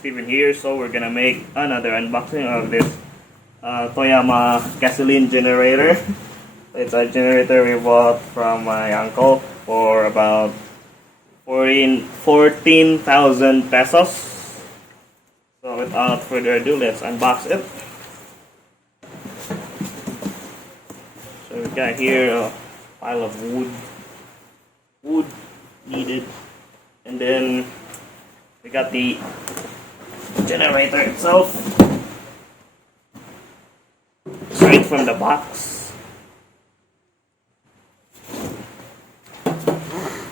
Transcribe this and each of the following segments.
Steven here. So we're gonna make another unboxing of this Toyama gasoline generator. It's a generator we bought from my uncle for about 14,000 pesos. So without further ado, let's unbox it. So we got here a pile of wood needed, and then we got the generator itself straight from the box.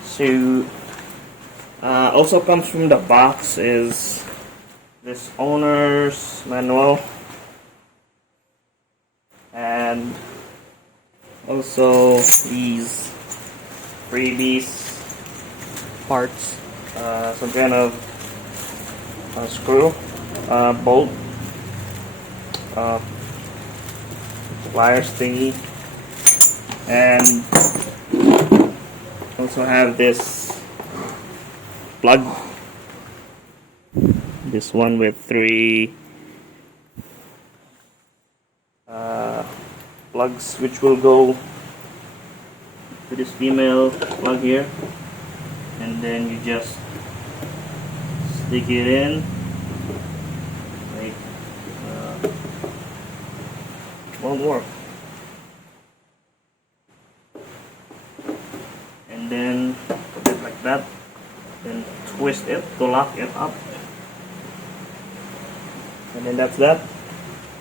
So also comes from the box is this owner's manual, and also these freebies parts, some kind of screw, bolt, pliers thingy, and also have this plug, this one with 3 plugs, which will go to this female plug here, and then you just stick it in like won't work, and then put it like that, then twist it to lock it up, and then that's that.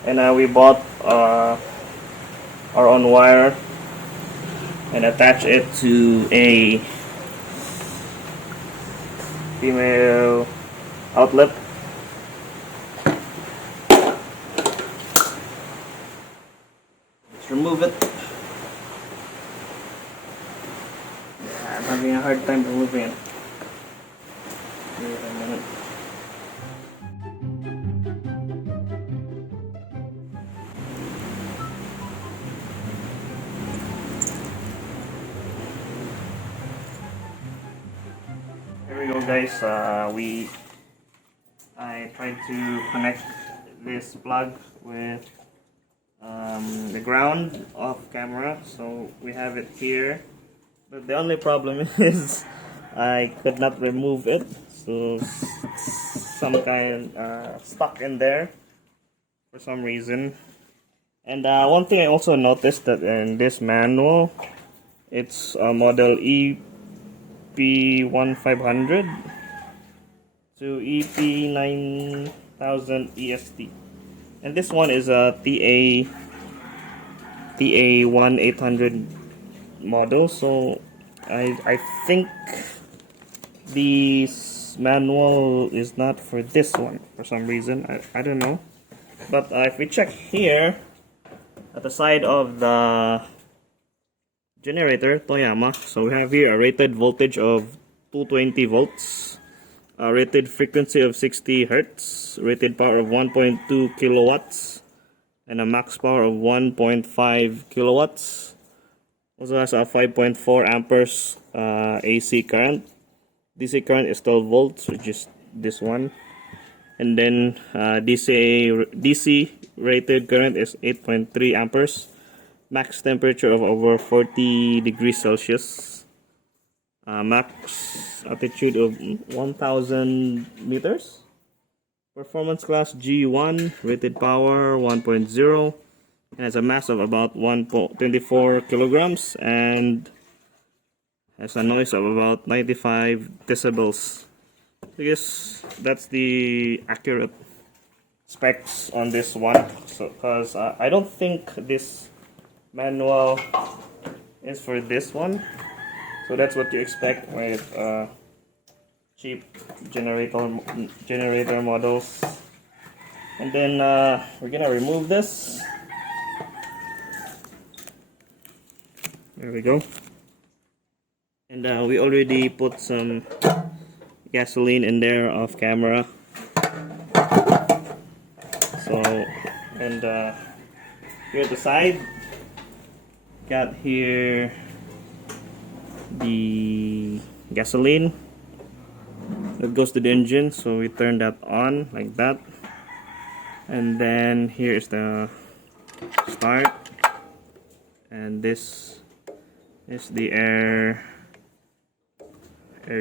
And we bought our own wire and attach it to a female outlet. Let's remove it. Yeah, I'm having a hard time removing it. Wait a minute. Here we go, guys. I tried to connect this plug with the ground off camera, so we have it here. But the only problem is I could not remove it, so some kind stuck in there for some reason. And one thing I also noticed that in this manual, it's model EP1500 to EP9000 EST, and this one is a TA1800 model. So I think this manual is not for this one for some reason. I don't know, but if we check here at the side of the generator Toyama, so we have here a rated voltage of 220 volts, a rated frequency of 60 Hertz, rated power of 1.2 kilowatts, and a max power of 1.5 kilowatts. Also has a 5.4 amperes AC current. DC current is 12 volts, which is this one. And then DC rated current is 8.3 amperes. Max temperature of over 40 degrees Celsius. Max altitude of 1000 meters. Performance class G1, rated power 1.0, and has a mass of about 1.24 kilograms, and has a noise of about 95 decibels. I guess that's the accurate specs on this one. So, because I don't think this manual is for this one, so that's what you expect with cheap generator models. And then we're gonna remove this. There we go. And we already put some gasoline in there off camera. So, and here at the side, got here the gasoline, that goes to the engine, so we turn that on like that, and then here is the start, and this is the air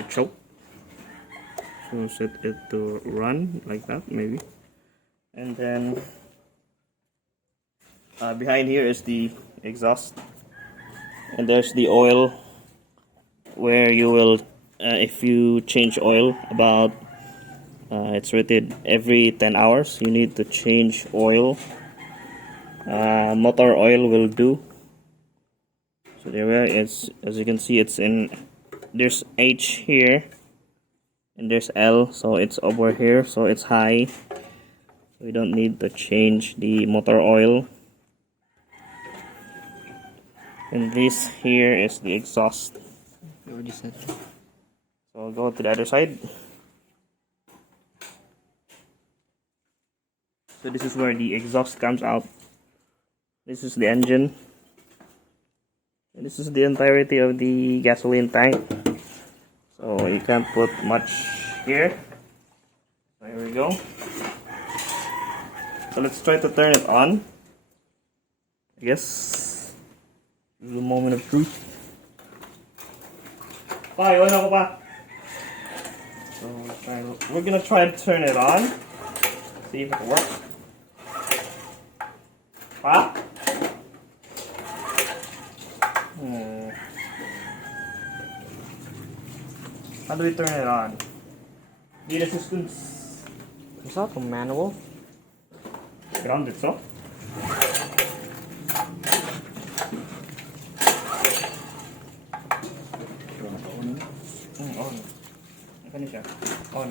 choke, so set it to run like that maybe, and then behind here is the exhaust, and there's the oil where you will if you change oil about it's rated every 10 hours you need to change oil. Motor oil will do. So there is, as you can see, it's in, there's H here and there's L, so it's over here, so it's high. We don't need to change the motor oil. And this here is the exhaust. You already said. So I'll go to the other side. So this is where the exhaust comes out. This is the engine. And this is the entirety of the gasoline tank. So you can't put much here. So here we go. So let's try to turn it on. I guess this is the moment of truth. So we're gonna try to turn it on. See if it works. How do we turn it on? Need assistance? Is that a manual? Grounded, so? On. Ano siya? On.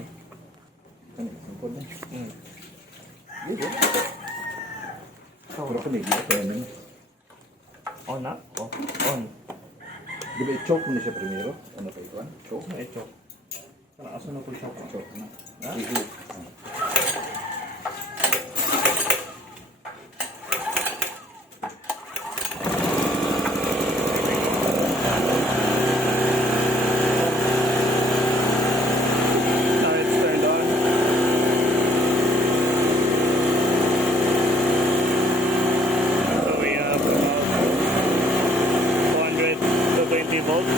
On na? Oh, on. Di ba i-choke mo na siya primero? Ano pa ito? Choke? I-choke. Asa na po choke? Choke na. Ha? Volts.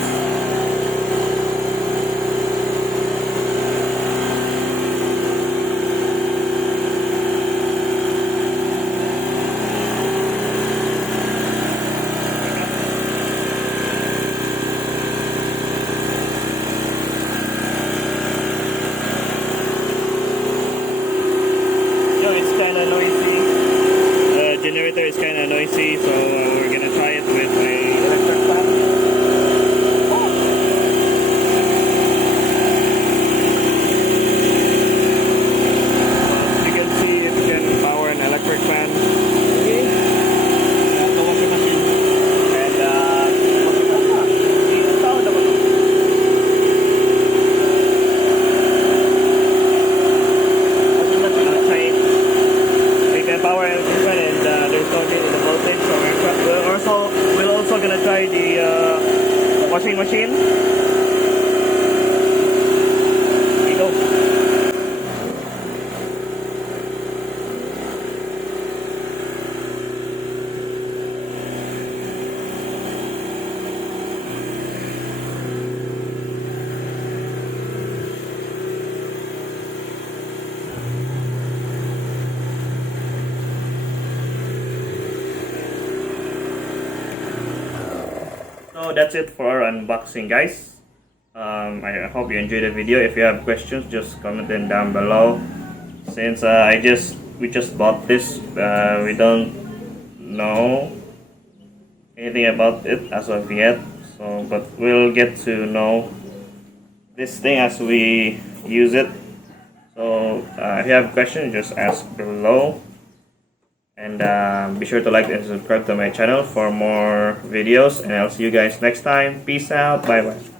Yo, it's kind of noisy. The generator is kind of noisy, so we're gonna try it with my electric fan. Power electric fan, and there's no change in the voltage, so we're also gonna try the washing machine. Here you go. So that's it for our unboxing, guys. I hope you enjoyed the video. If you have questions, just comment them down below. Since we just bought this, we don't know anything about it as of yet. So, but we'll get to know this thing as we use it. So if you have questions, just ask below. And be sure to like and subscribe to my channel for more videos. And I'll see you guys next time. Peace out. Bye bye.